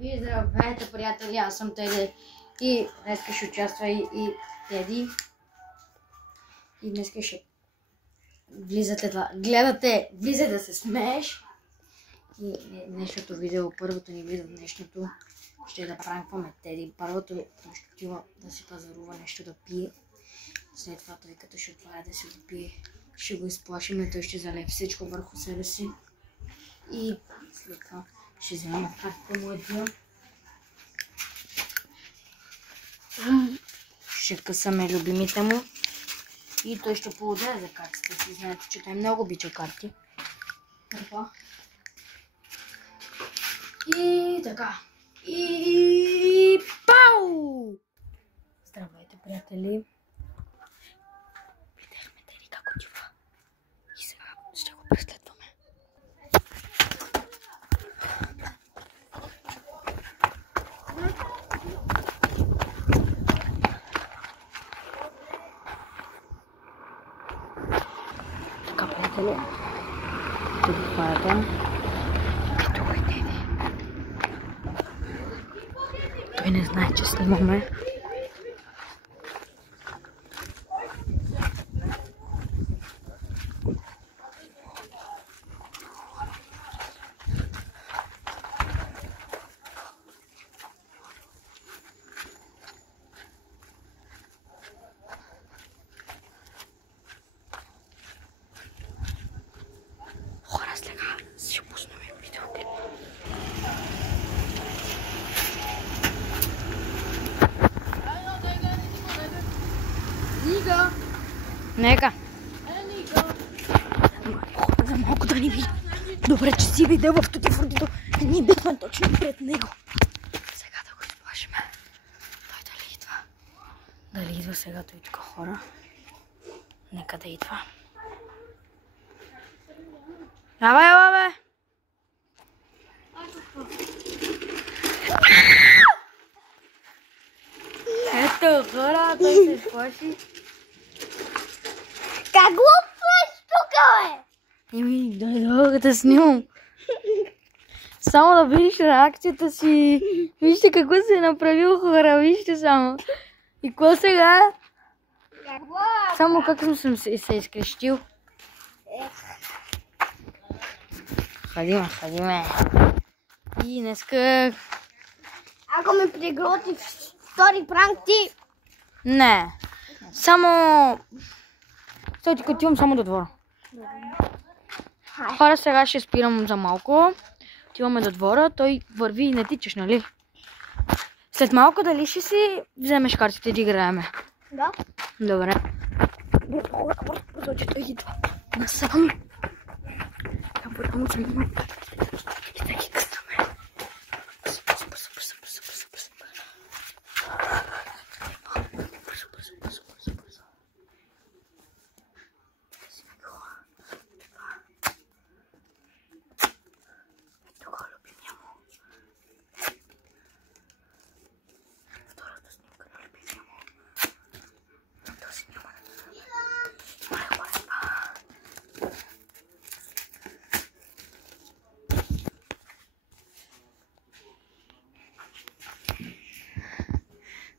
И здравейте, приятели, аз съм Теди и днес ще участва и Теди. И днес ще влизате това. Гледате, влизай да се смееш. И днешното видео, първото ни видео днешното, ще да пранкваме Теди. Първото ще отива да си пазарува нещо да пие. След това той като ще отваря да си го пие, ще го изплашим и той ще залее всичко върху себе си. И след това ще вземем пак му един. Ще късаме любимите му. И той ще поудае за картите си. Знаете, че той много обича карти. Така. И така. И пау! Здравейте, приятели. Видяхме Теди как отива. И сега ще го преследваме. Така, приятели. Тук го хванете. Ето го и Теди. Той не знае, че снимаме. Хора, сега си пуснем видеоклип. Нига! Нека! За малко да ни види. Добре, че си видел в Тути Фрутито. Ние бихме точно пред него. Сега да го изплашим. Той дали идва? Дали идва сега той тук, хора? Нека да идва. Давай, ела, бе! Ето, хора, той се изплаши. Как го плаш тук, бе? Еми, дойдох да снимам. Само да видиш реакцията си. Вижте какво се е направил, хора, вижте само. И какво сега? Какво? Само как съм се изкрещил. Ходиме. И днеска... Ако ме пригроти втори пранк ти... Не. Само... Стой, като отивам само до двора. Хора, сега ще спирам за малко. Отиваме до двора. Той върви и не тичаш, нали? След малко дали ще си вземеш картите да играеме? Да. Добре. Бързо, че той идва. Насам. Бързо, че има. И да ги късаме. Бързо. Ето го, любимия му. Втората снимка на любимия му. Този няма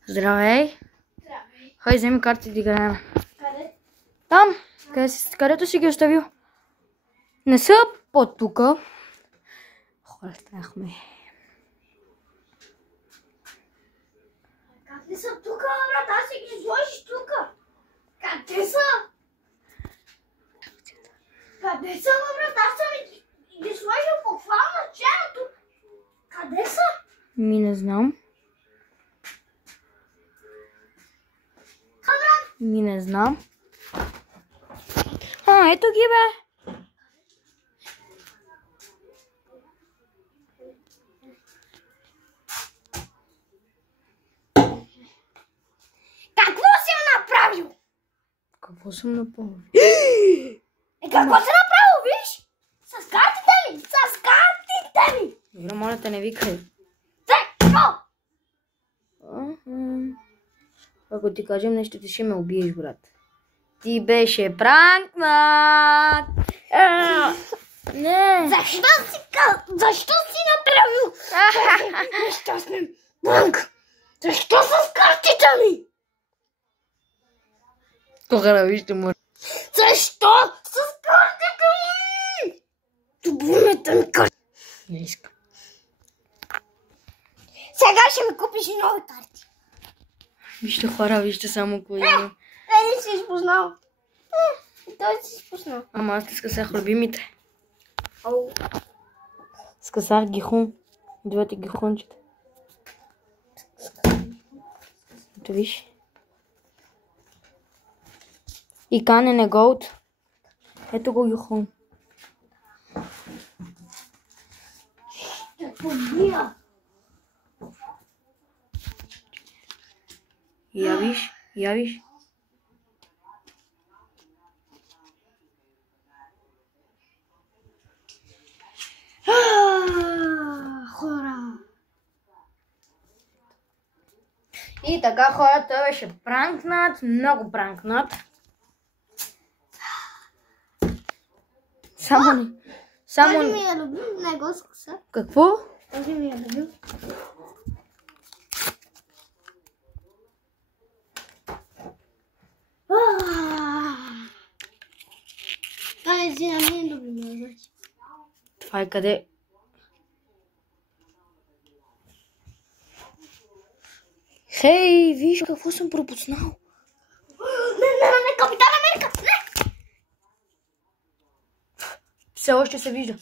Здравей. Хай, вземи карти да играем. Къде? Там, където си ги оставил. Не са под тука. Хора, станахме. Как не са тук, брат? Аз си ги сложиш тук. Къде са? Къде са, брат? Аз съм ги сложил буквално челото. Къде са? Ми не знам. Ми не знам. Ето ги, бе. Какво си направил? Какво съм направил? Какво си направил, виж? С картите ми! С картите ми! Вира, моля те, не викай. Какво? Ако ти кажем нещо, ти ще ме убиеш, брат. Ти беше пранкнат! Не. Защо си направил нещастен банк? Защо с картите ми? Кога да вижте му. Защо с картите ми? Любимите ми карти. Не искам. Сега ще ми купиш и нови карти. Вижте хора, вижте само кой има. Не си изпознал. Той си изпознал. Ама аз ти скъсах любимите. Ау. Скъсах гихун. Двете гихунчета. Ето виж. И канене голд. Ето го гихун. Ще побия. Я виж, я виж. Хора. И така хора, той беше пранкнат, много пранкнат. Само Този ми е любим, не го скуса. Какво? Този ми е любим. Ай, си на мен любим, значи. Това е къде? Хей, виж какво съм пропуснал. Не, Капитан Америка! Не! Все още се вижда.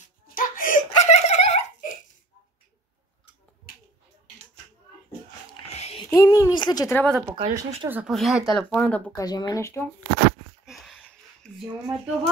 Еми, мисля, че трябва да покажеш нещо. Заповядай телефона да покажем нещо. Взимаме това.